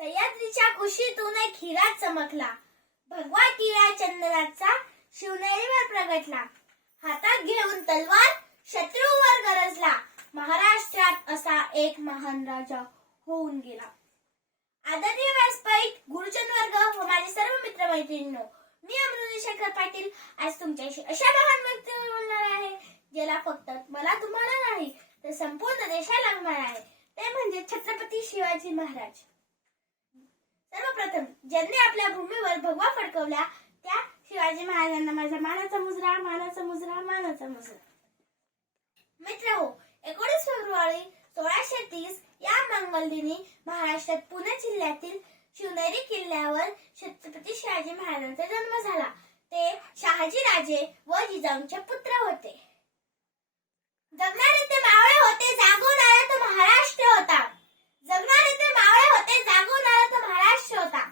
सह्याद्रीच्या कुशीतून एक हिरा चमकला. भगवा टिळा चंदनाचा शिवनेरीवर प्रगटला. हातात घेऊन तलवार शत्रूवर गरजला. महाराष्ट्रात असा एक महान राजा होऊन गेला. आदरणीय व्यासपीठ, गुरुजन वर्ग व माझे सर्व मित्रमैत्रिणींनो, मी अमृता शेखर पाटील आज तुमच्याशी अशा महान व्यक्तीवर बोलणार आहे ज्याला फक्त मला तुम्हाला नाही तर संपूर्ण देशाला अभिमान आहे. ते म्हणजे छत्रपती शिवाजी महाराज. सर्वप्रथम ज्यांनी आपल्या भूमीवर भगवा फडकवला त्या शिवाजी महाराजांना माझा मानाचा मुजरा, मानाचा मुजरा, मानाचा मुजरा. मित्रहो, 19 फेब्रुवारी 1630 या मंगल दिनी महाराष्ट्रात पुणे जिल्ह्यातील शिवनेरी किल्ल्यावर छत्रपती शिवाजी महाराजांचा जन्म झाला. ते शहाजी राजे व जिजाऊंचे पुत्र होते. जगणारे ते मावळे होते, जागून आला तो महाराष्ट्र होता. जगणारे ते मावळे होते, जागून आला तो महाराष्ट्र होता.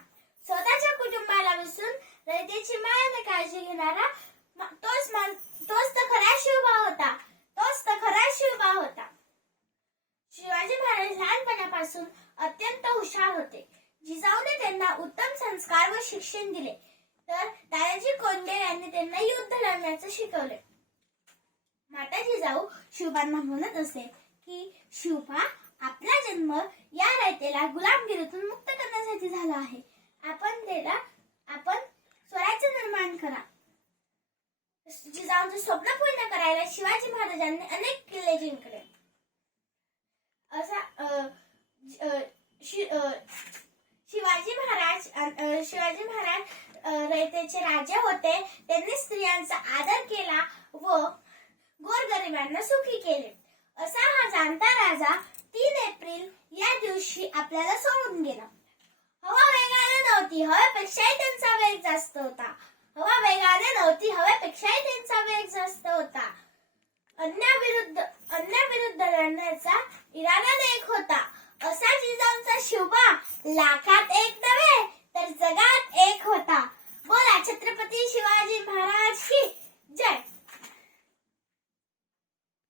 स्वतःच्या कुटुंबाला विसरून रयतेची मायाने काळजी घेणारा तोच तर खरा शिवभाव होता. तोच तर खरा शिवभाव होता. शिवाजी महाराज लहानपणापासून अत्यंत हुशार होते. जिजाऊने त्यांना उत्तम संस्कार व शिक्षण दिले तर दादाजी कोंडदेव यांनी त्यांना युद्ध लढण्याचे शिकवले. माता जिजाऊ शिवबांना म्हणत असे की शिवबा, आपला जन्म या रयतेला गुलामगिरीतून मुक्त करण्यासाठी झाला आहे. आपण स्वराज्य निर्माण करा. जिजाऊंचे स्वप्न पूर्ण करायला शिवाजी महाराजांनी अनेक किल्ले जिंकले. शिवाजी महाराज रयतेचे राजे होते. त्यांनी स्त्रियांचा आदर केला व गोरगरिबांना सुखी केले. असा हा जाणता राजा 3 एप्रिल या दिवशी आपल्याला सोडून गेला. हवा वेगाने नव्हती, हवेपेक्षाही त्यांचा वेग जास्त होता. हवा वेगाने नव्हती, हवेपेक्षाही त्यांचा वेग जास्त होता. अन्याविरुद्ध लढण्याचा इरादा एक होता. असा जिजाऊंचा शिवबा लाखात